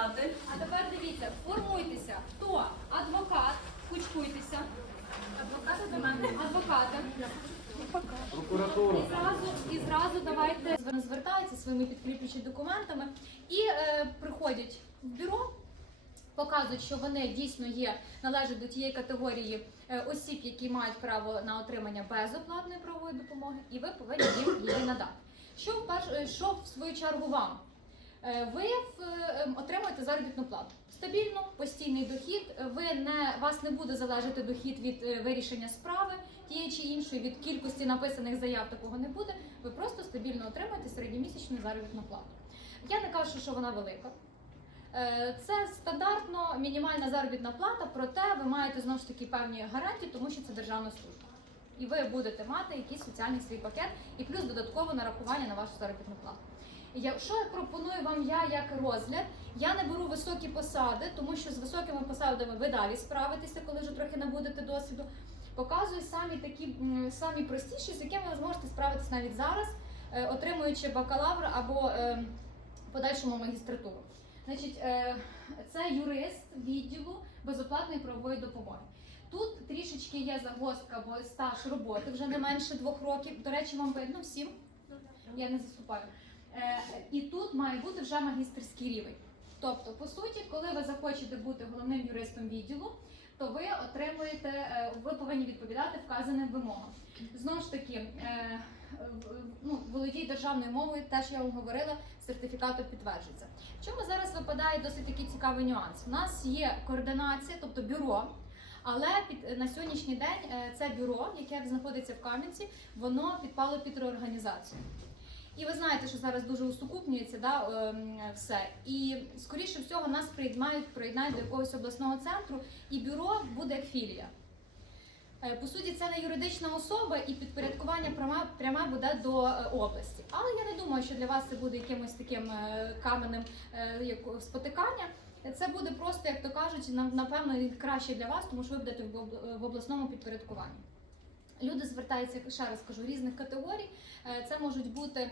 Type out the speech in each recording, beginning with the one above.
посади. А тепер дивіться, формуйтеся. Хто? Адвокат, кучкуйтеся. Адвокати до мене. Адвокати. Прокуратура. І зразу, і зразу давайте звертаються своїми підкріплюючими документами і е, приходять в бюро, показують, що вони дійсно є, належать до тієї категорії е, осіб, які мають право на отримання безоплатної правової допомоги, і ви повинні їм її надати. Що в перш, е, що в свою чергу вам? Е, Ви е, ем, отримуєте заробітну плату. Стабільно, постійний дохід. Ви не вас не буде залежати дохід від е, вирішення справи тієї чи іншої, від кількості написаних заяв такого не буде. Ви просто стабільно отримаєте середньомісячну заробітну плату. Я не кажу, що вона велика. Це стандартно мінімальна заробітна плата, проте ви маєте знову ж таки певні гарантії, тому що це державна служба. І ви будете мати якийсь соціальний свій пакет і плюс додатково нарахування на вашу заробітну плату. Я, що я пропоную вам я як розгляд? Я не беру високі посади, тому що з високими посадами ви далі справитеся, коли вже трохи набудете досвіду. Показую самі такі самі простіші, з якими ви зможете справитися навіть зараз, е, отримуючи бакалавр або е, подальшому магістратуру. Значить, е, це юрист відділу безоплатної правової допомоги. Тут трішечки є загвоздка, бо стаж роботи вже не менше двох років. До речі, вам видно всім. Я не заступаю. Е, і тут має бути вже магістерський рівень. Тобто, по суті, коли ви захочете бути головним юристом відділу, то ви отримуєте, е, ви повинні відповідати вказаним вимогам. Знову ж таки, е, ну, володій державною мовою, теж я вам говорила, сертифікатом підтверджується. В чому зараз випадає досить такий цікавий нюанс? У нас є координація, тобто бюро. Але під на сьогоднішній день це бюро, яке знаходиться в Кам'янці, воно підпало під реорганізацію. І ви знаєте, що зараз дуже усукупнюється да, ем, все. І скоріше всього нас приєднають, приєднають до якогось обласного центру, і бюро буде як філія. Е, По суті, це не юридична особа, і підпорядкування пряме, пряме буде до е, області. Але я не думаю, що для вас це буде якимось таким е, каменем е, спотикання. Це буде просто, як то кажуть, на- напевно, краще для вас, тому що ви будете в обласному підпорядкуванні. Люди звертаються, ще раз кажу, різних категорій. Е, Це можуть бути е,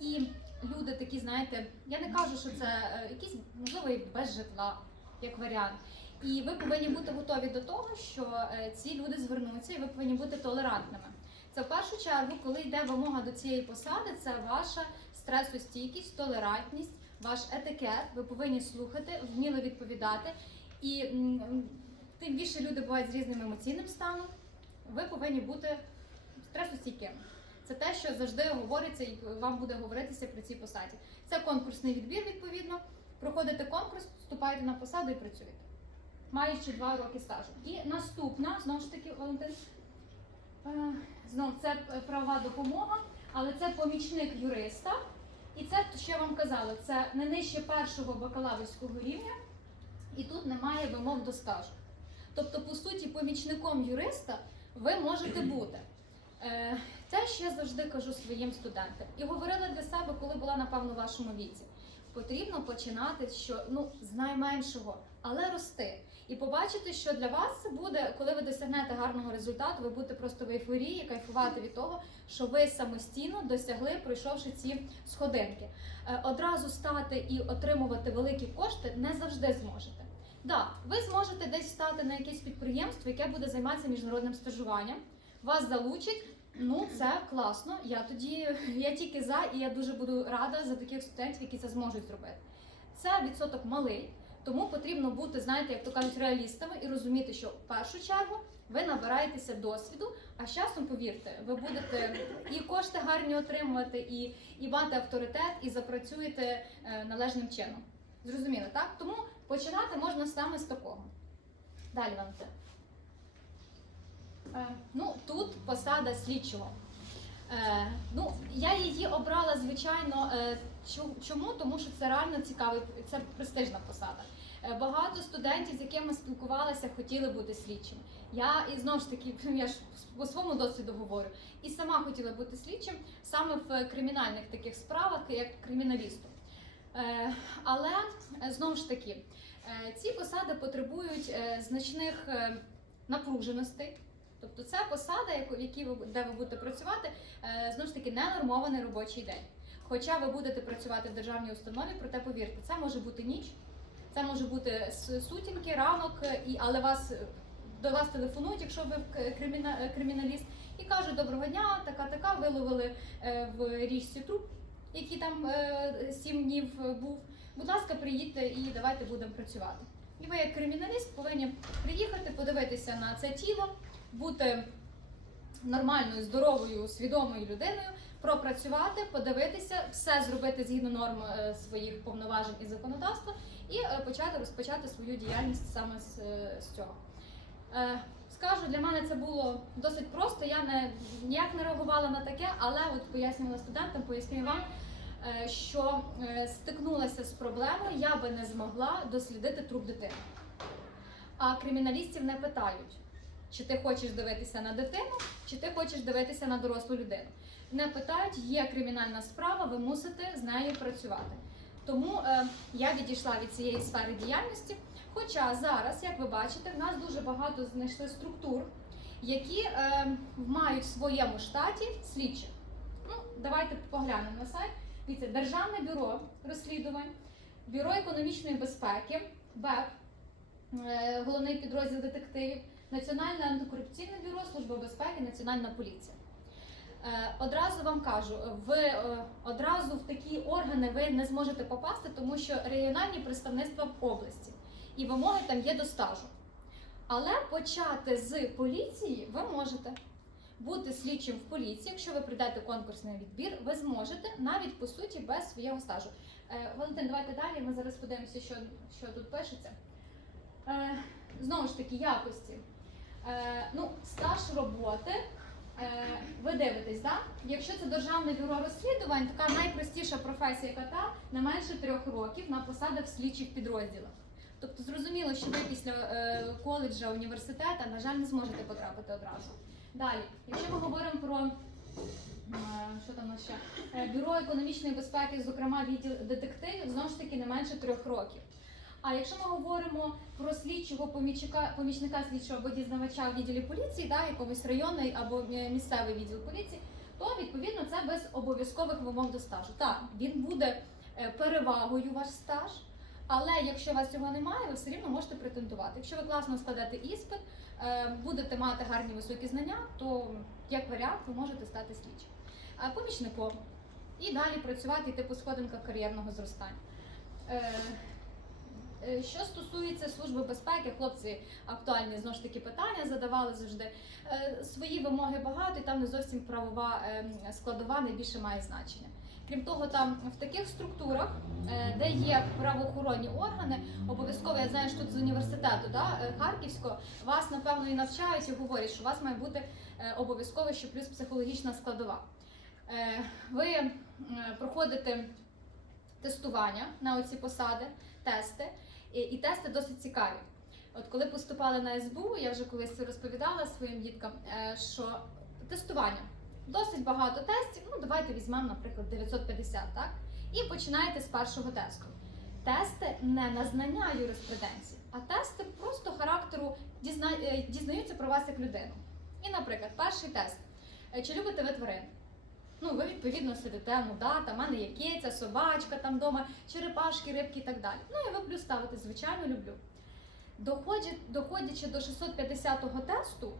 і люди такі, знаєте, я не кажу, що це е, якісь, можливо, і без житла, як варіант. І ви повинні бути готові до того, що ці люди звернуться, і ви повинні бути толерантними. Це в першу чергу, коли йде вимога до цієї посади, це ваша стресостійкість, толерантність, ваш етикет. Ви повинні слухати, вміло відповідати. І тим більше люди бувають з різним емоційним станом. Ви повинні бути стресостійкими. Це те, що завжди говориться і вам буде говоритися при цій посаді. Це конкурсний відбір, відповідно. Проходите конкурс, вступаєте на посаду і працюєте, маючи два роки стажу. І наступна, знову ж таки, Валентин, е, знов це правова допомога, але це помічник юриста. І це, що я вам казала, це не нижче першого бакалаврського рівня, і тут немає вимог до стажу. Тобто, по суті, помічником юриста ви можете бути. Е, Те, що я завжди кажу своїм студентам, і говорила для себе, коли була напевно у вашому віці. Потрібно починати що ну з найменшого, але рости. І побачити, що для вас це буде, коли ви досягнете гарного результату, ви будете просто в ейфорії, кайфувати від того, що ви самостійно досягли, пройшовши ці сходинки. Е, Одразу стати і отримувати великі кошти не завжди зможете. Да, ви зможете десь стати на якесь підприємство, яке буде займатися міжнародним стажуванням. Вас залучать. Ну, це класно. Я тоді я тільки за, і я дуже буду рада за таких студентів, які це зможуть зробити. Це відсоток малий, тому потрібно бути, знаєте, як то кажуть, реалістами і розуміти, що в першу чергу ви набираєтеся досвіду, а з часом, повірте, ви будете і кошти гарні отримувати, і, і мати авторитет, і запрацюєте е, належним чином. Зрозуміло, так? Тому починати можна саме з такого. Далі вам це. Е, ну, тут посада слідчого. Е, ну, я її обрала, звичайно, е, чому? Тому що це реально цікавий, це престижна посада. Багато студентів, з якими спілкувалася, хотіли бути слідчими. Я і знову ж таки, я ж по своєму досвіду говорю, і сама хотіла бути слідчим саме в кримінальних таких справах, як криміналістом. Е, Але е, знову ж таки, е, ці посади потребують значних напруженостей. Тобто це посада, в якій ви, де ви будете працювати, знову ж таки, ненормований робочий день. Хоча ви будете працювати в державній установі, проте повірте, це може бути ніч, це може бути сутінки, ранок, і але вас до вас телефонують, якщо ви криміна, криміналіст, і кажуть, доброго дня, така така, виловили в річці труп, який там е, сім днів е, був. Будь ласка, приїдьте і давайте будемо працювати. І ви, як криміналіст, повинні приїхати, подивитися на це тіло, бути нормальною, здоровою, свідомою людиною, пропрацювати, подивитися, все зробити згідно норм е, своїх повноважень і законодавства, і почати розпочати свою діяльність саме з, з цього. Скажу, для мене це було досить просто. Я не ніяк не реагувала на таке, але от пояснювала студентам, пояснюю вам, що е, стикнулася з проблемою, я би не змогла дослідити труп дитини. А криміналістів не питають, чи ти хочеш дивитися на дитину, чи ти хочеш дивитися на дорослу людину. Не питають, є кримінальна справа, ви мусите з нею працювати. Тому е, я відійшла від цієї сфери діяльності. Хоча зараз, як ви бачите, в нас дуже багато знайшли структур, які е, мають в своєму штаті слідчих. Ну, давайте поглянемо на сайт. Дивіться, Державне бюро розслідувань, Бюро економічної безпеки, БЕП, е, головний підрозділ детективів, Національне антикорупційне бюро, Служба безпеки, Національна поліція. Е, Одразу вам кажу, ви е, одразу в такі органи ви не зможете попасти, тому що регіональні представництва в області і вимоги там є до стажу. Але почати з поліції ви можете бути слідчим в поліції. Якщо ви прийдете конкурсний відбір, ви зможете навіть по суті без свого стажу. Е, Валентин, давайте далі. Ми зараз подивимося, що, що тут пишеться. Е, знову ж таки, якості. Е, ну, стаж роботи. Ви дивитесь, да? якщо це державне бюро розслідувань, така найпростіша професія кота не менше трьох років на посадах в слідчих підрозділах. Тобто зрозуміло, що ви після коледжа, університету, на жаль, не зможете потрапити одразу. Далі, якщо ми говоримо про е, що там у ще Е, бюро економічної безпеки, зокрема відділ детективів, знову ж таки не менше трьох років. А якщо ми говоримо про слідчого помічника, помічника слідчого або дізнавача в відділі поліції, да, якомусь районний або е, місцевий відділ поліції, то відповідно це без обов'язкових вимог до стажу. Так, він буде перевагою ваш стаж, але якщо у вас цього немає, ви все рівно можете претендувати. Якщо ви класно складете іспит, е, будете мати гарні високі знання, то як варіант ви можете стати слідчим. Помічником і далі працювати йти по сходинках кар'єрного зростання. Е, Е, Що стосується служби безпеки, хлопці актуальні знову ж таки питання задавали завжди. Свої вимоги багато, і там не зовсім правова е, складова найбільше має значення. Крім того, там в таких структурах, е, де є правоохоронні органи, обов'язково я знаю, що тут з університету да, е, Харківського вас напевно і навчають і говорять, що у вас має бути е, обов'язково ще плюс психологічна складова. Ви проходите тестування на оці посади, тести. І, тести досить цікаві. От коли поступали на СБУ, я вже колись розповідала своїм діткам, що тестування досить багато тестів. Ну, давайте візьмемо, наприклад, 950, так? І починаєте з першого тесту. Тести не на знання юриспруденції, а тести просто характеру дізна... е, дізнаються про вас як людину. І, наприклад, перший тест. Е, Чи любите ви тварин? Ну, ви відповідно сидите, ну да, там в мене є киця, собачка там вдома, черепашки, рибки і так далі. Ну і ви плюс ставите, звичайно, люблю. Доходять, доходячи до 650-го тесту,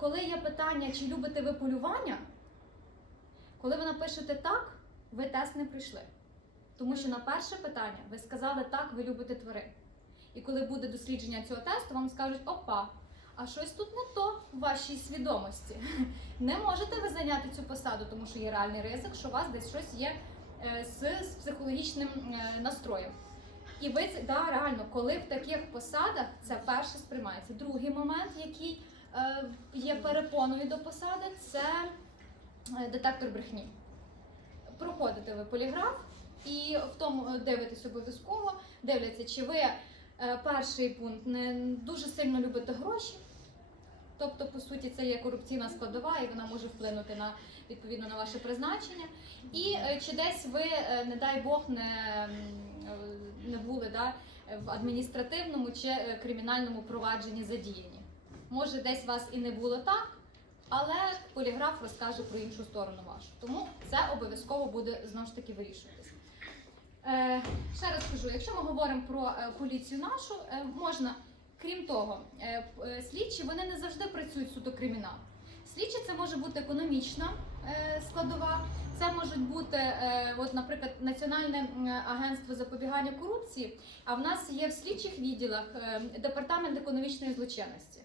коли є питання, чи любите ви полювання, коли ви напишете так, ви тест не пройшли. Тому що на перше питання ви сказали так, ви любите тварин. І коли буде дослідження цього тесту, вам скажуть, опа, а щось тут не то в вашій свідомості. Не можете ви зайняти цю посаду, тому що є реальний ризик, що у вас десь щось є е, з, з психологічним е, настроєм. І ви да, реально, коли в таких посадах це перше сприймається. Другий момент, який є перепоною до посади, це е, детектор брехні. Проходите ви поліграф і в тому е, дивитесь обов'язково, дивляться, чи ви е, перший пункт не дуже сильно любите гроші. Тобто, по суті, це є корупційна складова, і вона може вплинути на відповідно на ваше призначення. І е, чи десь ви, е, не дай Бог, не, е, не були да, в адміністративному чи е, кримінальному провадженні задіяні. Може, десь вас і не було так, але поліграф розкаже про іншу сторону вашу. Тому це обов'язково буде знову ж таки вирішуватись. Е, ще раз кажу, якщо ми говоримо про е, поліцію нашу, е, можна, крім того, е, е, слідчі вони не завжди працюють суто кримінал. Слідчі це може бути економічна е, складова, це можуть бути, е, от, наприклад, Національне агентство запобігання корупції. А в нас є в слідчих відділах е, департамент економічної злочинності.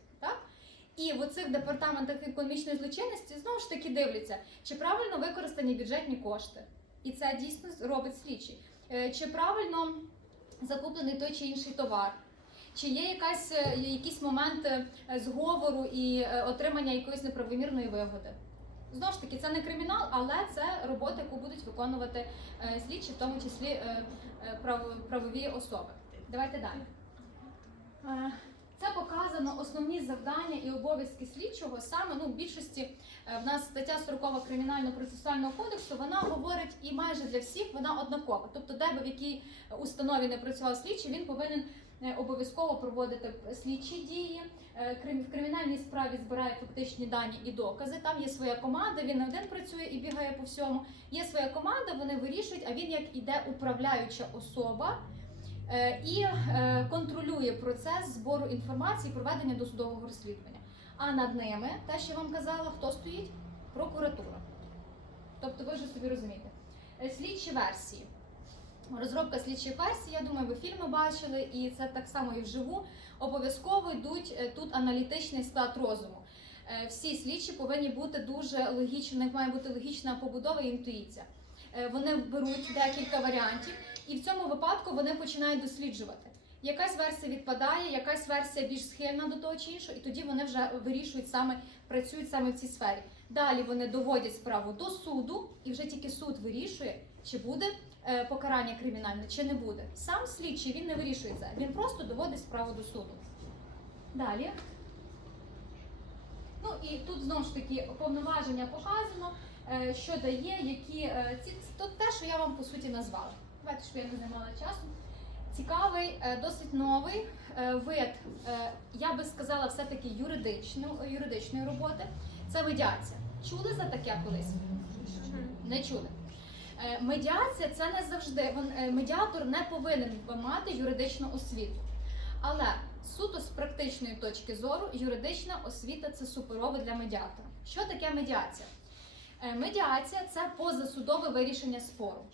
І в оцих департаментах економічної злочинності знову ж таки дивляться, чи правильно використані бюджетні кошти. І це дійсно робить слідчий. Е, Чи правильно закуплений той чи інший товар, чи є якась, е, якісь моменти е, зговору і отримання якоїсь неправомірної вигоди. Знову ж таки, це не кримінал, але це робота, яку будуть виконувати слідчі, в тому числі право- правові особи. Давайте далі. Е, Це показано основні завдання і обов'язки слідчого. Саме ну, в більшості е, в нас стаття 40 кримінально-процесуального кодексу вона говорить і майже для всіх вона однакова. Тобто, де би в якій установі не працював слідчий, він повинен е, обов'язково проводити слідчі дії. Е, В кримінальній справі збирає фактичні дані і докази. Там є своя команда. Він не один працює і бігає по всьому. Є своя команда, вони вирішують. А він як іде управляюча особа. Е, І е, контролює процес збору інформації, проведення досудового розслідування. А над ними, те, що вам казала, хто стоїть? Прокуратура. Тобто, ви вже собі розумієте. Е, Слідчі версії. Розробка слідчих версій, я думаю, ви фільми бачили, і це так само і вживу. Обов'язково йдуть тут аналітичний склад розуму. Всі слідчі повинні бути дуже логічні, має бути логічна побудова і інтуїція. Е, Вони беруть декілька варіантів, і в цьому випадку вони починають досліджувати. Якась версія відпадає, якась версія більш схильна до того чи іншого, і тоді вони вже вирішують саме, працюють саме в цій сфері. Далі вони доводять справу до суду, і вже тільки суд вирішує, чи буде е, покарання кримінальне, чи не буде. Сам слідчий він не вирішує це, він просто доводить справу до суду. Далі. Ну і тут знову ж таки повноваження показано, що дає, які е, ці то те, що я вам по суті назвала. Давайте, щоб я не займала часу. Цікавий, е, досить новий е, вид, е, я би сказала, все-таки юридичну, юридичної роботи. Це медіація. Чули за таке колись? Не чули. Е, Медіація це не завжди. е, Медіатор не повинен мати юридичну освіту. Але суто з практичної точки зору, юридична освіта це суперово для медіатора. Що таке медіація? Е, Медіація це позасудове вирішення спору.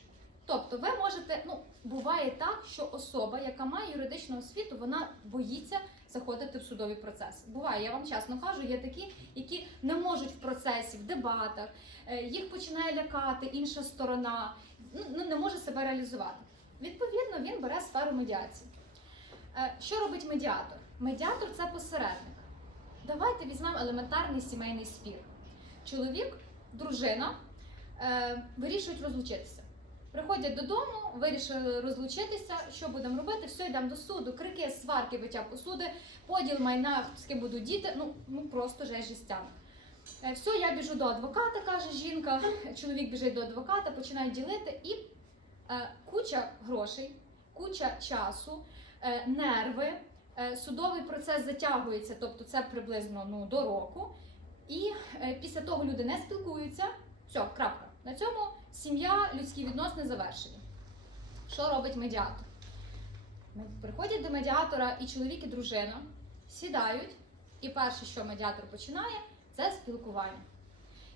Тобто, ви можете, ну буває так, що особа, яка має юридичну освіту, вона боїться заходити в судовий процес. Буває, я вам чесно кажу, є такі, які не можуть в процесі, в дебатах, е, їх починає лякати інша сторона, ну, ну, не може себе реалізувати. Відповідно, він бере сферу медіації. Е, Що робить медіатор? Медіатор це посередник. Давайте візьмемо елементарний сімейний спір. Чоловік, дружина е, вирішують розлучитися. Приходять додому, вирішили розлучитися. Що будемо робити? Все, йдемо до суду. Крики, сварки, биття посуди, поділ майна, з ким будуть діти. Ну, ну просто жесть жестями. Е, Все, я біжу до адвоката, каже жінка. Чоловік біжить до адвоката, починають ділити, і е, куча грошей, куча часу, е, нерви. е, Судовий процес затягується, тобто це приблизно ну, до року. І е, після того люди не спілкуються. Все, крапка. На цьому сім'я, людські відносини завершені. Що робить медіатор? Приходять до медіатора і чоловік, і дружина, сідають, і перше, що медіатор починає, це спілкування.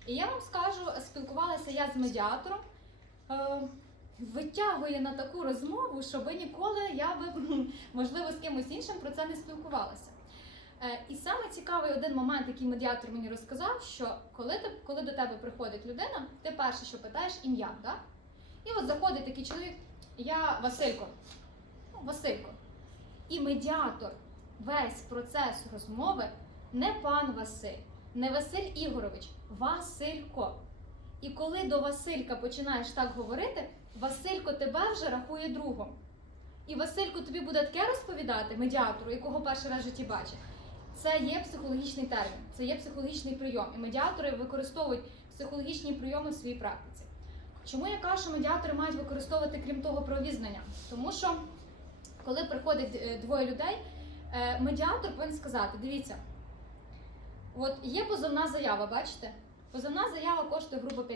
І я вам скажу, спілкувалася я з медіатором, е, витягує на таку розмову, що ви ніколи я би, можливо, з кимось іншим про це не спілкувалася. Е, І саме цікавий один момент, який медіатор мені розказав, що коли ти, коли до тебе приходить людина, ти перше, що питаєш ім'я, так? І от заходить такий чоловік, я Василько. Ну, Василько. І медіатор весь процес розмови не пан Василь, не Василь Ігорович, Василько. І коли до Василька починаєш так говорити, Василько тебе вже рахує другом. І Василько тобі буде таке розповідати медіатору, якого перший раз в житті бачить. Це є психологічний термін, це є психологічний прийом. І медіатори використовують психологічні прийоми в своїй практиці. Чому я кажу, що медіатори мають використовувати, крім того, правовізнання? Тому що коли приходить е, двоє людей, е, медіатор повинен сказати: дивіться, От є позовна заява, бачите? Позовна заява коштує грубо 5